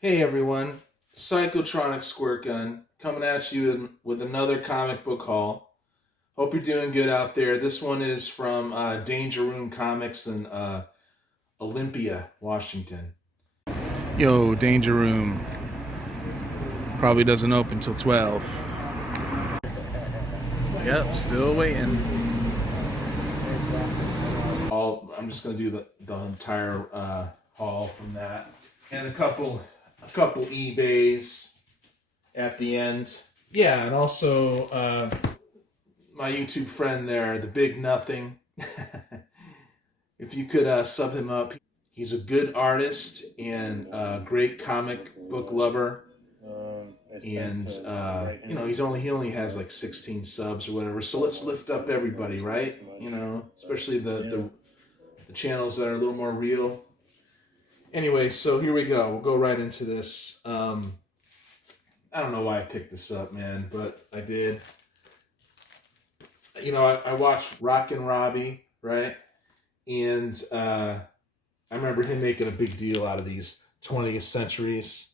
Hey everyone, Psychotronic Squirt Gun coming at you with another comic book haul. Hope you're doing good out there. This one is from Danger Room Comics in Olympia, Washington. Yo, Danger Room probably doesn't open till 12. Yep, still waiting. I'm just gonna do the entire haul from that, and a couple eBays at the end. Yeah, and also my YouTube friend there, the Big Nothing. If you could sub him up, he's a good artist and a great comic book lover. And he only has like 16 subs or whatever. So let's lift up everybody, right? Especially the channels that are a little more real. Anyway, so here we go. We'll go right into this. I don't know why I picked this up, man, but I did. I watched Rockin' Robbie, right? And I remember him making a big deal out of these 20th centuries.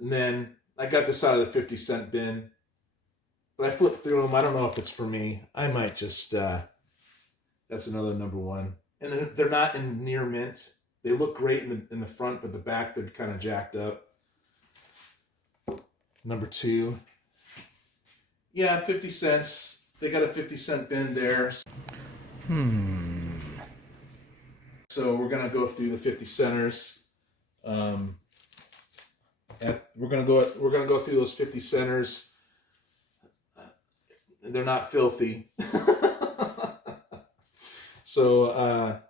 And then I got this out of the 50-cent bin. But I flipped through them. I don't know if it's for me. I might just... that's another number one. And they're not in near mint. They look great in the front, but the back, they're kind of jacked up. Number two. Yeah, 50 cents. They got a 50-cent bin there. So we're gonna go through the 50 centers. We're gonna go through those 50 centers. They're not filthy. So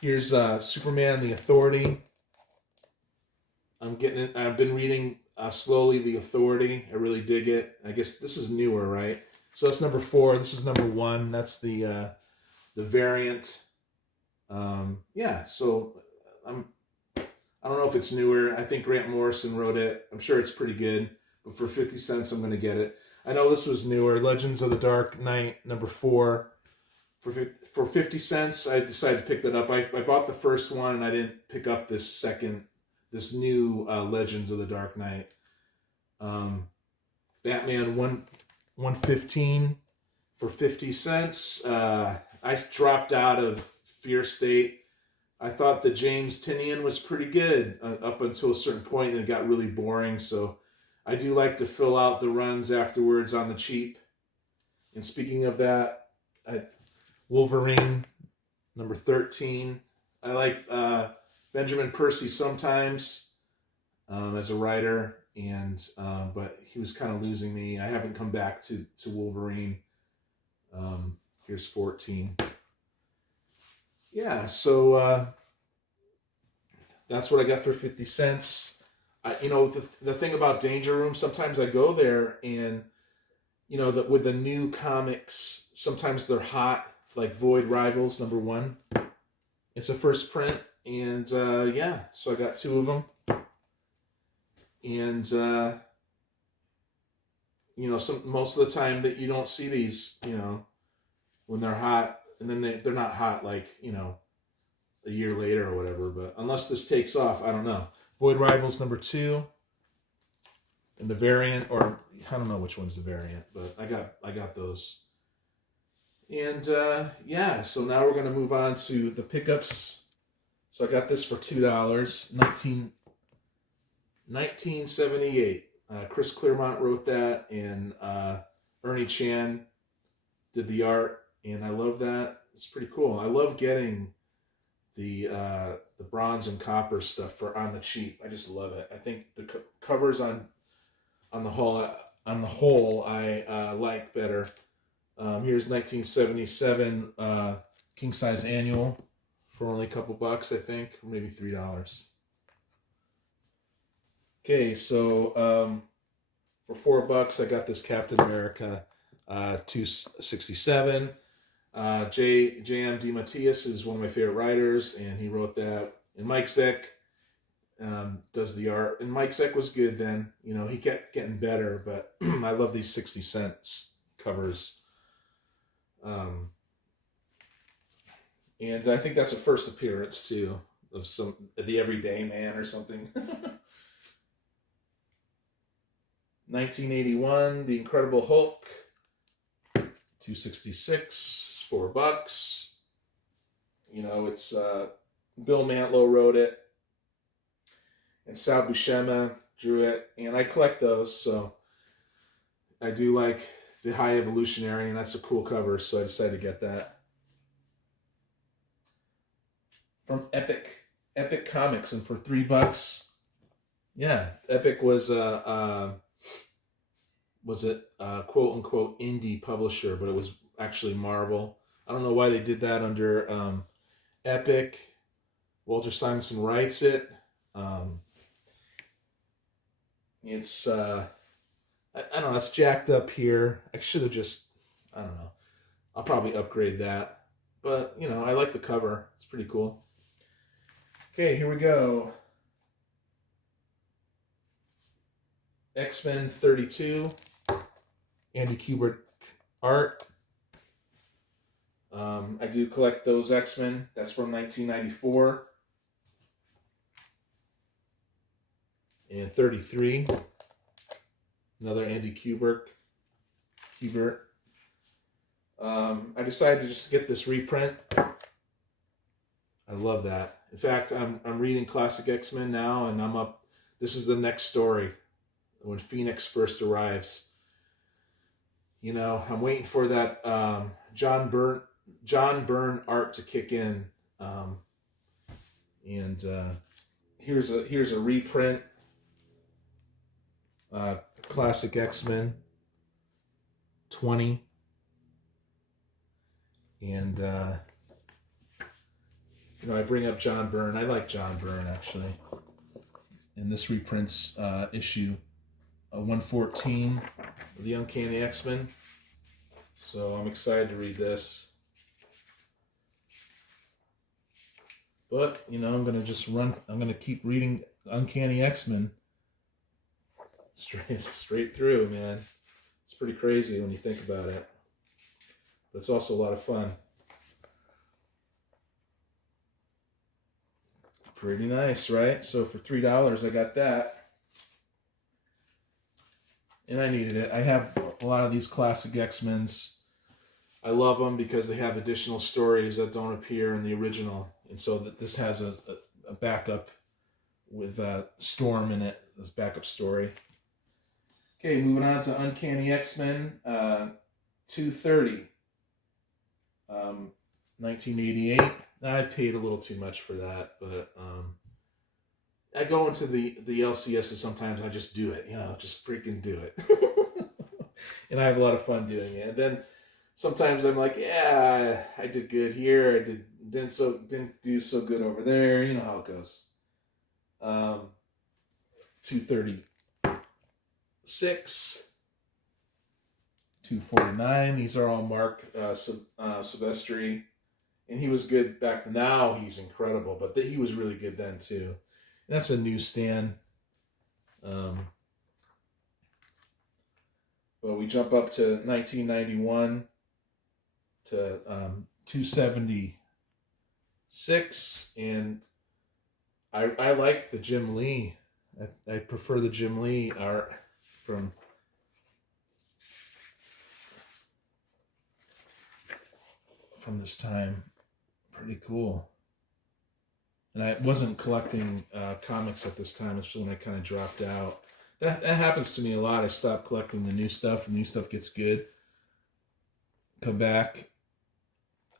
here's Superman and the Authority. I'm getting it. I've been reading slowly The Authority. I really dig it. I guess this is newer, right? So that's number 4. This is number 1. That's the variant. So I don't know if it's newer. I think Grant Morrison wrote it. I'm sure it's pretty good. But for 50 cents, I'm going to get it. I know this was newer. Legends of the Dark Knight, number 4. For 50 cents, I decided to pick that up. I bought the first one, and I didn't pick up this new Legends of the Dark Knight. Batman 115 for 50 cents. I dropped out of Fear State. I thought the James Tynion was pretty good up until a certain point, and it got really boring. So I do like to fill out the runs afterwards on the cheap. And speaking of that, Wolverine, number 13. I like Benjamin Percy sometimes as a writer, but he was kind of losing me. I haven't come back to Wolverine. Here's 14. Yeah, so that's what I got for 50 cents. The thing about Danger Room, sometimes I go there and, with the new comics, sometimes they're hot, like Void Rivals, number 1. It's a first print, and so I got 2 of them. And, most of the time that you don't see these, when they're hot, and then they're not hot like, a year later or whatever, but unless this takes off, I don't know. Void Rivals, number 2. And the variant, or I don't know which one's the variant, but I got those. And so now we're going to move on to the pickups. So I got this for $2, 1978. Chris Claremont wrote that, and Ernie Chan did the art, and I love that. It's pretty cool. I love getting the bronze and copper stuff on the cheap. I just love it. I think the covers on the whole I like better. Here's 1977 king size annual for only a couple bucks, I think, or maybe $3. Okay, so for $4, I got this Captain America 267. J.M. DeMatteis is one of my favorite writers, and he wrote that. And Mike Zeck does the art. And Mike Zeck was good then. He kept getting better, but I love these 60 cents covers. And I think that's a first appearance, too. the Everyday Man or something. 1981, The Incredible Hulk, $266, $4. You know, it's Bill Mantlo wrote it, and Sal Buscema drew it, and I collect those, so I do like the High Evolutionary, and that's a cool cover, so I decided to get that. From Epic Comics, and for $3, yeah, Epic was a quote unquote indie publisher, but it was actually Marvel. I don't know why they did that under Epic. Walter Simonson writes it. It's I don't know, it's jacked up here. I should have just, I don't know. I'll probably upgrade that. But, you know, I like the cover. It's pretty cool. Okay, here we go. X-Men 32. Andy Kubert art. I do collect those X-Men. That's from 1994. And 33. Another Andy Kubert. I decided to just get this reprint. I love that. In fact, I'm reading Classic X-Men now, and I'm up. This is the next story, when Phoenix first arrives. You know, I'm waiting for that John Byrne art to kick in, and here's a reprint. Classic X-Men 20, and you know, I bring up John Byrne. I like John Byrne, actually. And this reprints issue 114 of the Uncanny X-Men. So I'm excited to read this. But, you know, I'm going to keep reading Uncanny X-Men straight through, man. It's pretty crazy when you think about it. But it's also a lot of fun. Pretty nice, right? So for $3, I got that. And I needed it. I have a lot of these classic X-Men's. I love them because they have additional stories that don't appear in the original. And so this has a backup with Storm in it, this backup story. Okay, moving on to Uncanny X-Men 230. 1988. I paid a little too much for that, but I go into the LCSs sometimes. I just do it, you know, just freaking do it. And I have a lot of fun doing it. And then sometimes I'm like, yeah, I did good here. I didn't do so good over there. You know how it goes. 236, 249. These are all Mark Silvestri. And he was good back then. Now he's incredible, but he was really good then too. And that's a newsstand. But we jump up to 1991 to 276, and I like the Jim Lee. I prefer the Jim Lee art from this time. Pretty cool. And I wasn't collecting comics at this time. It's when I kind of dropped out. That happens to me a lot. I stop collecting the new stuff. The new stuff gets good. Come back.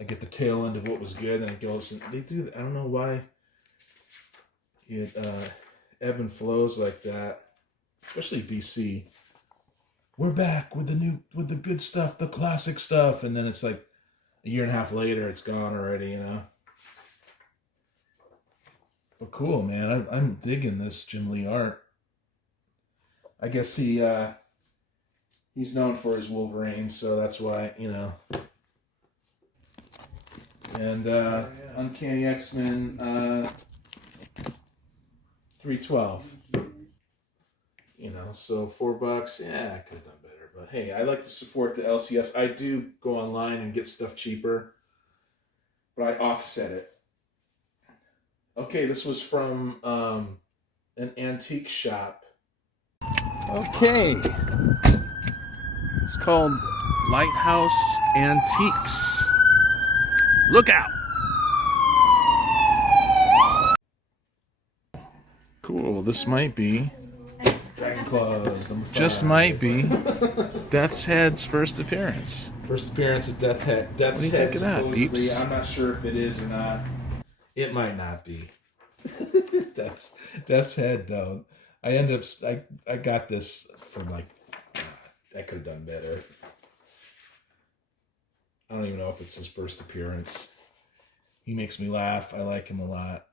I get the tail end of what was good, and it goes. And they do. I don't know why. It ebb and flows like that. Especially BC. We're back with the good stuff, the classic stuff, and then it's like a year and a half later, it's gone already, you know. But cool, man. I'm digging this Jim Lee art. I guess he's known for his Wolverines, so that's why, you know. And Uncanny X-Men 312. You know, so $4. Yeah, I could have done better. But hey, I like to support the LCS. I do go online and get stuff cheaper, but I offset it. Okay, this was from an antique shop. Okay. It's called Lighthouse Antiques. Look out! Cool, this might be Dragon Claws number 5. Just might be Death's Head's first appearance. First appearance of Death's Head. Death's Head, supposedly. I'm not sure if it is or not. It might not be. Death's Head, though. I got this for like, I could have done better. I don't even know if it's his first appearance. He makes me laugh. I like him a lot.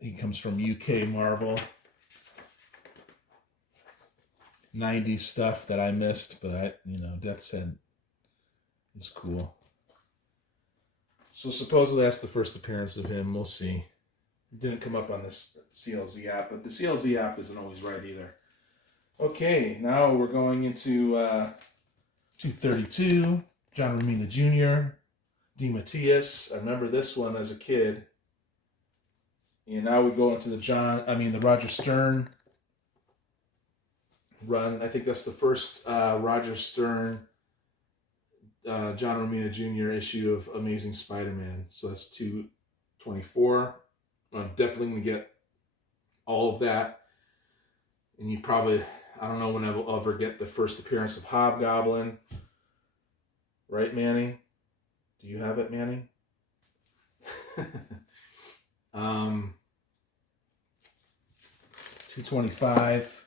He comes from UK Marvel. 90s stuff that I missed, but Death's Head is cool. So supposedly that's the first appearance of him. We'll see. It didn't come up on this CLZ app, but the CLZ app isn't always right either. Okay, now we're going into 232, John Romita Jr., DeMatteis. I remember this one as a kid. And now we go into the Roger Stern run. I think that's the first Roger Stern, John Romita Jr. issue of Amazing Spider-Man. So that's 224. I'm definitely going to get all of that. And you probably, I don't know when I will ever get the first appearance of Hobgoblin. Right, Manny? Do you have it, Manny? 225,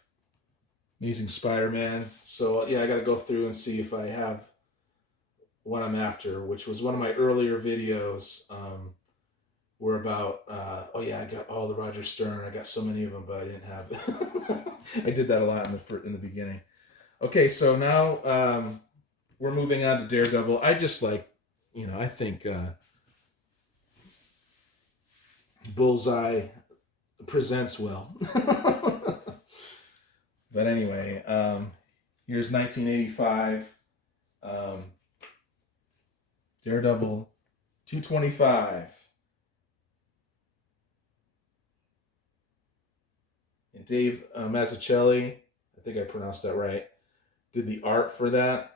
Amazing Spider-Man. So yeah, I got to go through and see if I have what I'm after, which was one of my earlier videos. Were about I got all the Roger Stern. I got so many of them, but I didn't have it. I did that a lot in the beginning. Okay, so now we're moving on to Daredevil. I just like, I think Bullseye presents well. But anyway, here's 1985. Daredevil 225. And Dave Mazzucchelli, I think I pronounced that right, did the art for that.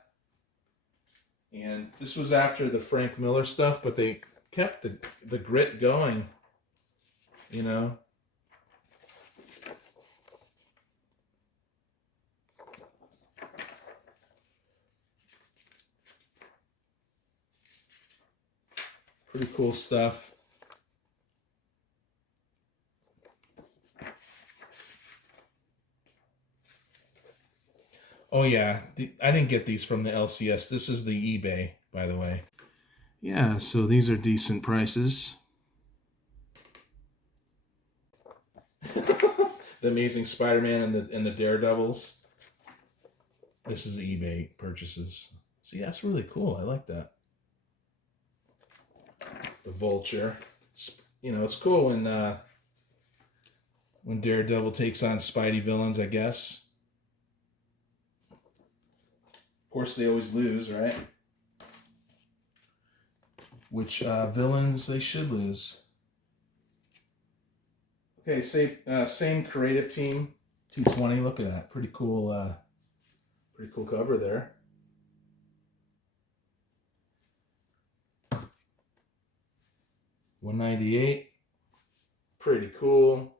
And this was after the Frank Miller stuff, but they kept the grit going, Pretty cool stuff. Oh yeah, I didn't get these from the LCS. This is the eBay, by the way. Yeah, so these are decent prices. The Amazing Spider-Man and the Daredevils. This is eBay purchases. See, that's really cool. I like that. The Vulture. It's cool when Daredevil takes on Spidey villains, I guess. Of course, they always lose, right? Which villains they should lose. Okay, same creative team, 220. Look at that, pretty cool cover there. $198, pretty cool.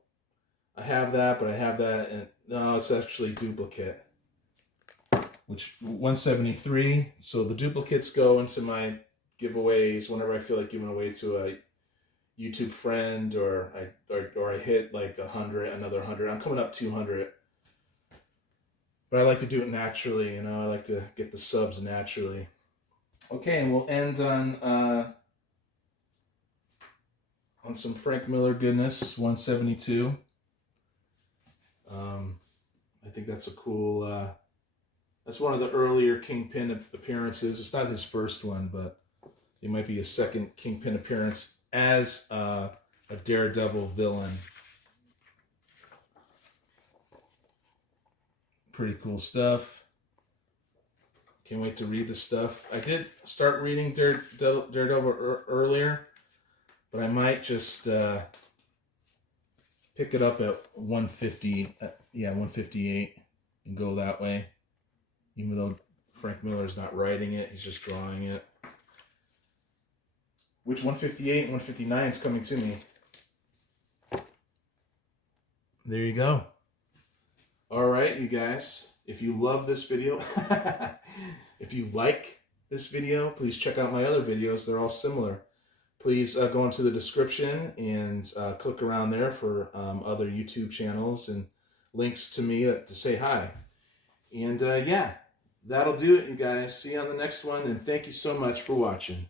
I have that, but I have that, and no, it's actually duplicate. Which 173. So the duplicates go into my giveaways whenever I feel like giving away to a YouTube friend, or I hit like 100, another 100. I'm coming up 200. But I like to do it naturally, I like to get the subs naturally. Okay, and we'll end on some Frank Miller goodness, 172. I think that's a cool. That's one of the earlier Kingpin appearances. It's not his first one, but it might be his second Kingpin appearance as a Daredevil villain. Pretty cool stuff. Can't wait to read the stuff. I did start reading Daredevil earlier, but I might just pick it up at 150, yeah, 158, and go that way. Even though Frank Miller's not writing it, he's just drawing it. Which 158 and 159 is coming to me. There you go. All right, you guys. If you love this video, if you like this video, please check out my other videos. They're all similar. Please go into the description and click around there for other YouTube channels and links to me to say hi. And yeah, that'll do it, you guys. See you on the next one, and thank you so much for watching.